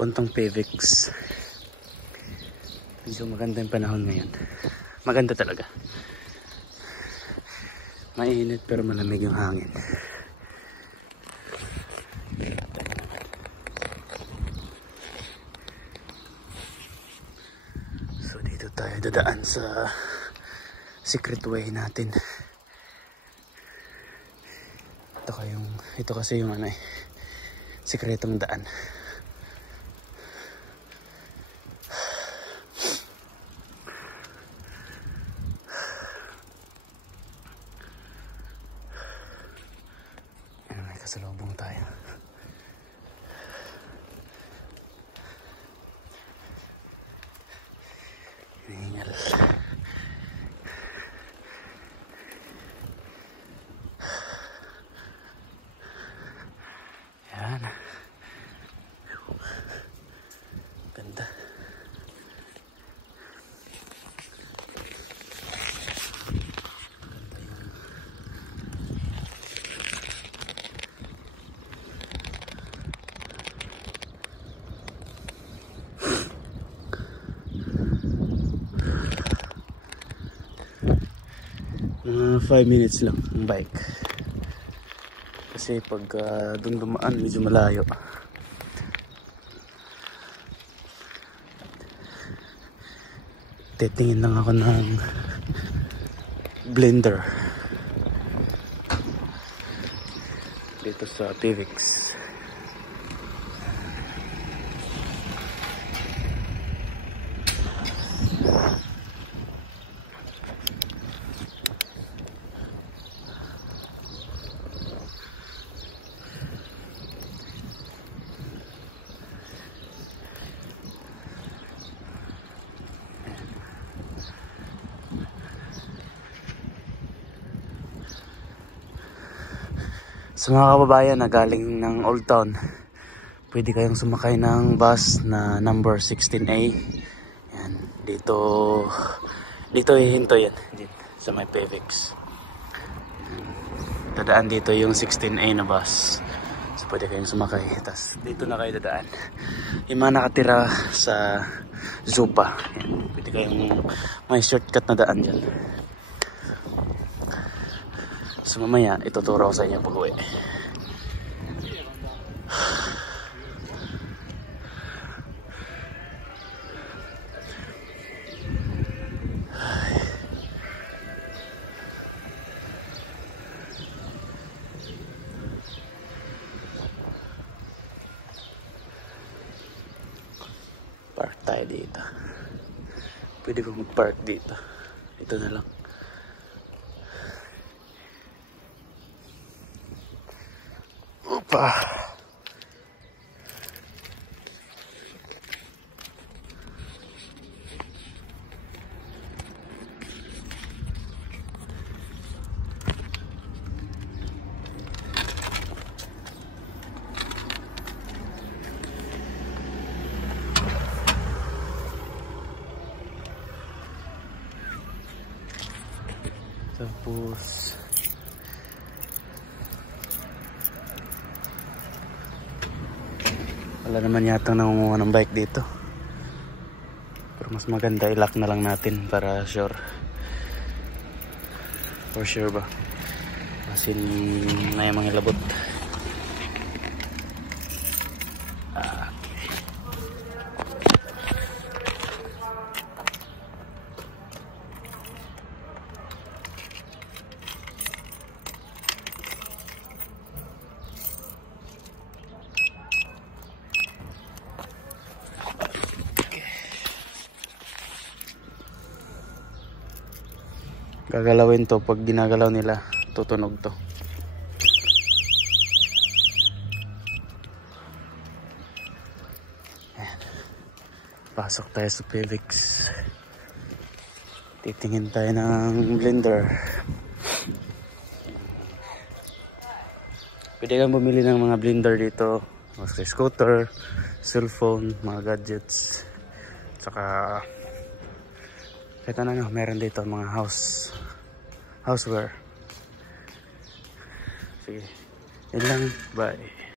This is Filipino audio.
Puntang Pavix. Medyo maganda yung panahon ngayon. Maganda talaga. Mainit pero malamig yung hangin. So dito tayo dadaan sa secret way natin. Ito kasi yung sikretong daan. May kasalubong tayo. Hingal. Yan. Ganda. Mga 5 minutes lang ang bike. Kasi pag doon dumaan medyo malayo. Titingin lang ako ng blender dito sa Pavix. Sa mga kababayan na galing ng Old Town, pwede kayong sumakay ng bus na number 16A. Yan, dito hihinto yan dito, sa may Pavix. Dadaan dito yung 16A na bus. So pwede kayong sumakay. Tapos dito na kayo dadaan. Yung mga nakatira sa Zupa, yan, pwede kayong may shortcut na daan dyan. So mamaya ituturo ko sa inyo pag-uwi. Park tayo dito. Pwede ko mag-park dito. Ito na lang. Opa. Tapos wala naman yatang nangunguha ng bike dito. Pero mas maganda i-lock na lang natin para sure. For sure ba? Kasi na yung mga labot. Gagalawin to, pag ginagalaw nila tutunog to. Ayan. Pasok tayo sa Pavix. Titingin tayo ng blender. Pwede kang bumili ng mga blender dito, mga scooter, cellphone, mga gadgets, saka kahit ano, meron dito mga houseware. Sige, yun lang, bye.